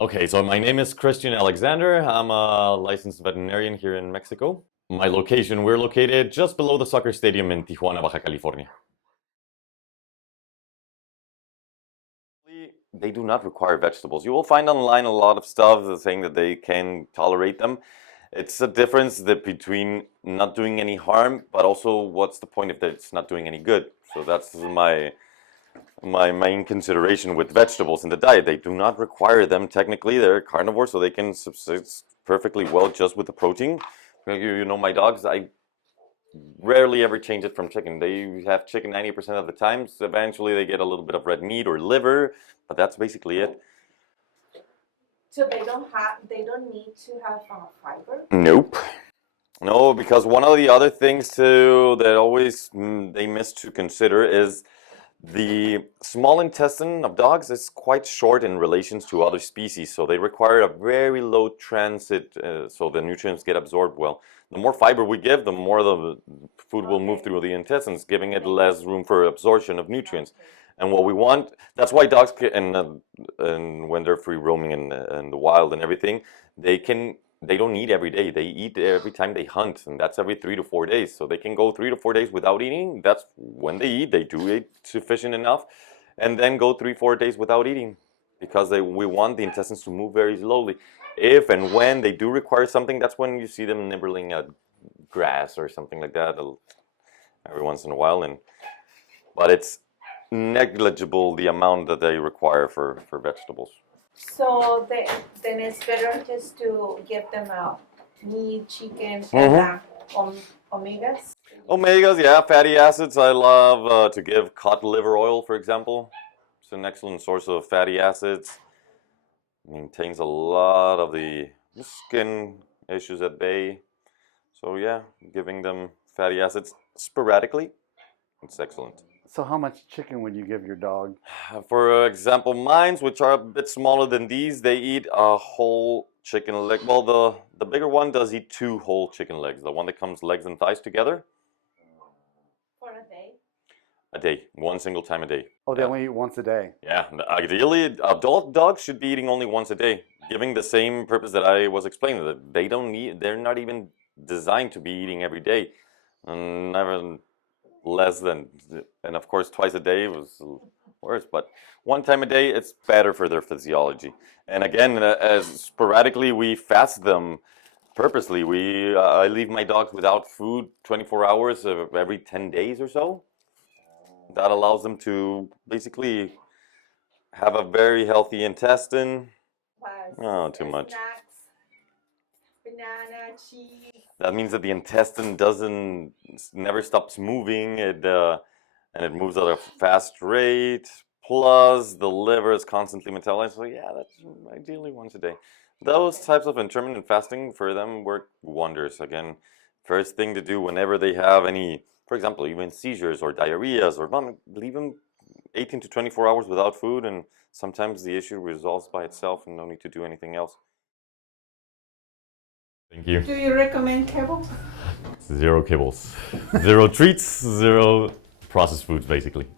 Okay, so my name is Alexander. I'm a licensed veterinarian here in Mexico. We're located just below the soccer stadium in Tijuana, Baja California. They do not require vegetables. You will find online a lot of stuff saying that they can tolerate them. It's a difference between not doing any harm, but also what's the point if it's not doing any good. So that's my main consideration with vegetables in the diet. They do not require them technically. They're carnivores, so they can subsist perfectly well just with the protein. You know, my dogs, I rarely ever change it from chicken. They have chicken 90% of the time. So eventually they get a little bit of red meat or liver, but that's basically it. So they don't need to have fiber? Nope. No, because one of the other things too that always they miss to consider is the small intestine of dogs is quite short in relation to other species, so they require a very low transit, so the nutrients get absorbed well. The more fiber we give, the more the food will move through the intestines, giving it less room for absorption of nutrients. And what we want, that's why dogs and when they're free roaming in the wild and everything, they don't eat every day. They eat every time they hunt, and that's every 3 to 4 days. So they can go 3 to 4 days without eating. That's when they eat. They do eat sufficient enough, and then go 3 or 4 days without eating, because we want the intestines to move very slowly. If and when they do require something, that's when you see them nibbling at grass or something like that every once in a while. But it's negligible the amount that they require for vegetables. So then it's better just to give them meat, chicken, and omegas. Omegas, yeah, fatty acids. I love to give cod liver oil, for example. It's an excellent source of fatty acids. Maintains a lot of the skin issues at bay. So yeah, giving them fatty acids sporadically, it's excellent. So how much chicken would you give your dog? For example, mines, which are a bit smaller than these, they eat a whole chicken leg. Well, the bigger one does eat 2 whole chicken legs. The one that comes legs and thighs together. For a day? A day, one single time a day. Oh, they only eat once a day. Yeah, ideally, adult dogs should be eating only once a day, giving the same purpose that I was explaining. That they're not even designed to be eating every day, and never less than, and of course twice a day was worse, but one time a day it's better for their physiology. And again, as sporadically we fast them purposely. I leave my dogs without food 24 hours every 10 days or so. That allows them to basically have a very healthy intestine. Oh, too much. Snacks, banana, cheese. That means that the intestine never stops moving. And it moves at a fast rate. Plus, the liver is constantly metabolized. So yeah, that's ideally once a day. Those types of intermittent fasting for them work wonders. Again, first thing to do whenever they have any, for example, even seizures or diarrheas, or leave them 18 to 24 hours without food, and sometimes the issue resolves by itself and no need to do anything else. Thank you. Do you recommend kibble? 0 kibbles. 0 treats, 0 processed foods, basically.